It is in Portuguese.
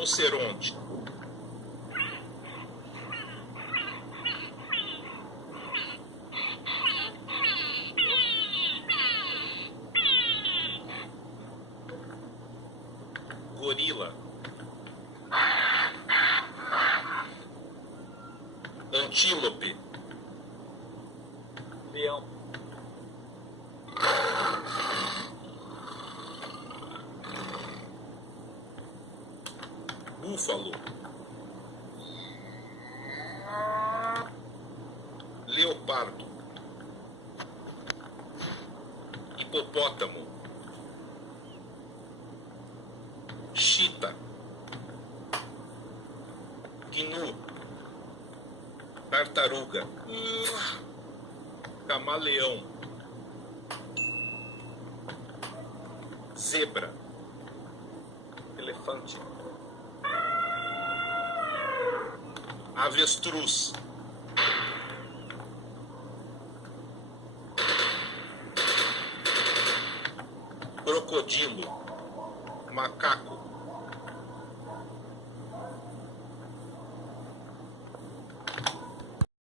rinoceronte, gorila, antílope, leão, búfalo, leopardo, hipopótamo, chita, gnu, tartaruga, camaleão, zebra, elefante, avestruz, crocodilo, macaco,